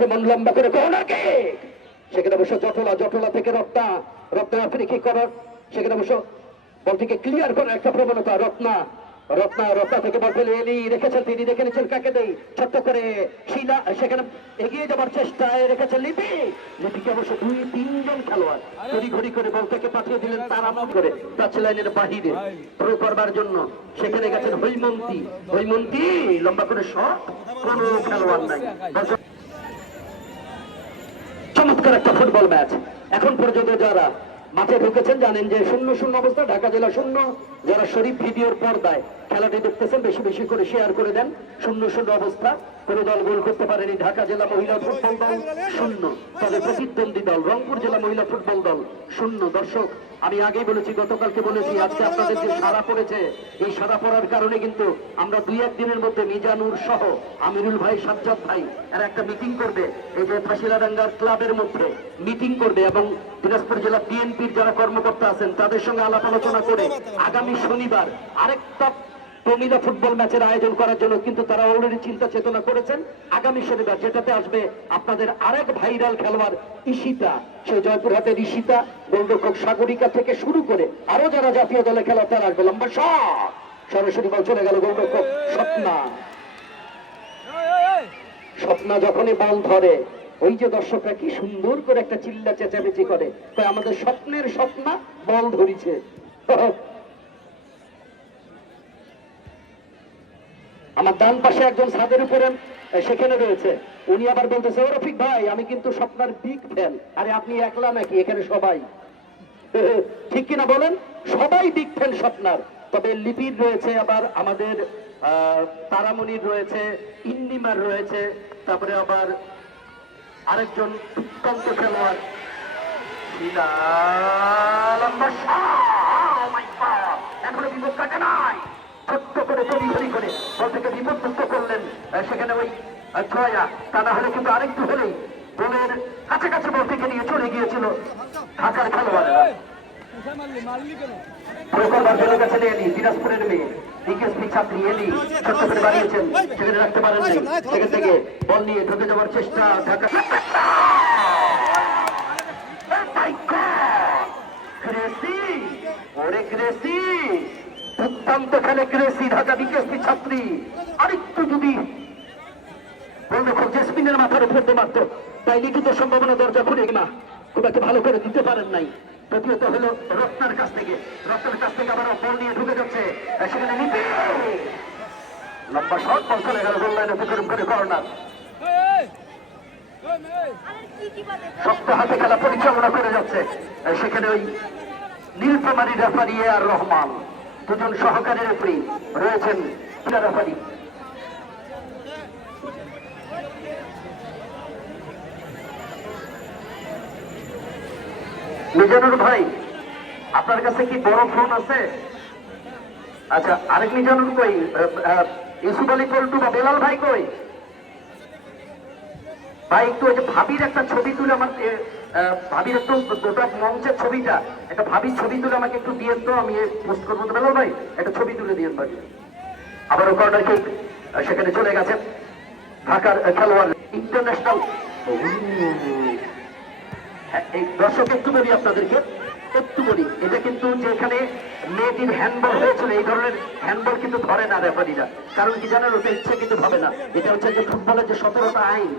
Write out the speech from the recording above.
আক্রমণ লম্বা করে করোনাকে সেখানে অবশ্য জটলা জটলা থেকে রত্না রত্না কি করার সেখানে অবশ্য বলটিকে ক্লিয়ার করার একটা প্রবণতা, রত্না। রত্না রত্না থেকে বল ফেলে এলি রেখেছেন, তিনি দেখে নিচ্ছেন কাকে দেই? ছোট্ট করে শিলা, সেখানে এগিয়ে যাবার চেষ্টায় রেখেছেন লিপি। লিপিকে অবশ্য দুই, তিনজন খেলোয়াড় ঘড়ি ঘড়ি করে বল থেকে পাঠিয়ে দিলেন তার আমল করে টাচ লাইনের বাহিরে। প্রয়োগ করবার জন্য সেখানে গেছেন হৈমন্তী। হৈমন্তী, লম্বা করে শট, কোনো খেলোয়াড় নাই। চমৎকার একটা ফুটবল ম্যাচ। এখন পর্যন্ত যারা মাঠে ঢুকেছেন জানেন যে শূন্য শূন্য অবস্থা, ঢাকা জেলা শূন্য। যারা শরীফ ভিডিওর পর্দায় খেলাটি দেখতেছেন, বেশি বেশি করে শেয়ার করে দেন। শূন্য শূন্য অবস্থা। কোনো দল গোল করতে পারেনি। ঢাকা জেলা মহিলা ফুটবল দল শূন্য। তবে প্রতিদ্বন্দ্বী দল, রংপুর জেলা মহিলা ফুটবল দল শূন্য। দর্শক আমি আগেই বলেছি গতকালকে বলেছি আজকে আপনাদের যে সারা পড়েছে এই সারা পড়ার কারণে কিন্তু আমরা দুই এক দিনের মধ্যে মিজানুর সহ আমিরুল ভাই সাজ্জাদ ভাই এরা একটা মিটিং করবে। এই যে ফাঁসিলাডাঙ্গার ক্লাবের মধ্যে মিটিং করবে এবং দিনাজপুর জেলা বিএনপির যারা কর্মকর্তা আছেন তাদের সঙ্গে আলাপ আলোচনা করে আগামী শনিবার আরেকটা প্রমিলা ফুটবল ম্যাচের আয়োজন করার জন্য কিন্তু তারা অলরেডি চিন্তা চেতনা করেছেন। আগামী শনিবার যেটাতে আসবে আপনাদের আরেক ভাইরাল খেলোয়াড়, ঈশিতা। সেই জয়পুরহাটের ঈশিতা, গোলরক্ষক সাগরিকা থেকে শুরু করে আরও যারা জাতীয় দলে খেলা তারা আসবে। লম্বা শট সরাসরি বল চলে গেল গোলরক্ষক স্বপ্না। স্বপ্না যখনই বল ধরে, ওই যে দর্শকরা কি সুন্দর করে একটা চিল্লা চেঁচামেচি করে। কয়, আমাদের স্বপ্নের স্বপ্না বল ধরিছে। ডান পাশে একজন ছাদের উপরে সেখানে রয়েছে। উনি আবার বলতেছে, ও রফিক ভাই, আমি কিন্তু স্বপ্নার বিগ ফ্যান আরে আপনি একলা নাকি? এখানে সবাই। ঠিক কিনা বলেন? সবাই বিগ ফ্যান স্বপ্নার। তবে লিপির রয়েছে আবার আমাদের তারামণির রয়েছে ইন্নিমার রয়েছে, তারপরে আবার আরেকজন অত্যন্ত খেলোয়াড়! Oh! এখনও বিপদ কাটে নাই আহ, ছয়া তা না হলে কিন্তু আরেকটু হলেই। বলের কাছাকাছি বল থেকে নিয়ে চলে গিয়েছিল ঢাকার খেলোয়াড়েরা। দুর্দান্ত খেলে গ্রেসি ঢাকা ছাত্রী। আরেকটু যদি বলল জেসমিনের মাথার উপর দিয়ে মারত। তাই লিখিত সম্ভাবনা দরজা খুলে না খুব একটা ভালো করে দিতে পারেন নাই। দ্বিতীয়ত হলো রত্নার কাছ থেকে। রত্নার কাছ থেকে আবার বল নিয়ে ঢুকে যাচ্ছে। সেখানে নিতে লম্বা শট, বল চলে গেল গোল লাইনে অতিক্রম করে কর্নার। শক্ত হাতে খেলা পরিচালনা করে যাচ্ছে। সেখানে ওই নীলফামারি রেফারি আর রহমান। দুজন সহকারী রেফারি রয়েছেন রেফারি। মিজানুর ভাই, আপনার কাছে কি বড় ফোন আছে? আচ্ছা আরেক মিজানুর কই? ইউসুফ আলী পল্টু বা বেলাল ভাই কই? ভাই, একটু ওই যে ভাবির একটা ছবি তুলে আমার ভাবির একটু গোটা মঞ্চের ছবিটা, একটা ভাবির ছবি তুলে আমাকে একটু দিয়েন তো, আমি পোস্ট করব তো বেলাল ভাই, একটা ছবি তুলে দিয়েন ভাই। আবারও কর্নার কিক, সেখানে চলে গেছে ঢাকার খেলোয়াড় ইন্টারন্যাশনাল। এই দর্শক একটু বলি আপনাদেরকে, একটু বলি, এটা কিন্তু যেখানে মেয়েটির হ্যান্ডবল হয়েছিল, এই ধরনের হ্যান্ডবল কিন্তু ধরে না রেফারিরা কারণ কি জানেন ওটা ইচ্ছে কিন্তু হবে না। এটা হচ্ছে যে ফুটবলের যে সতেরোটা আইন।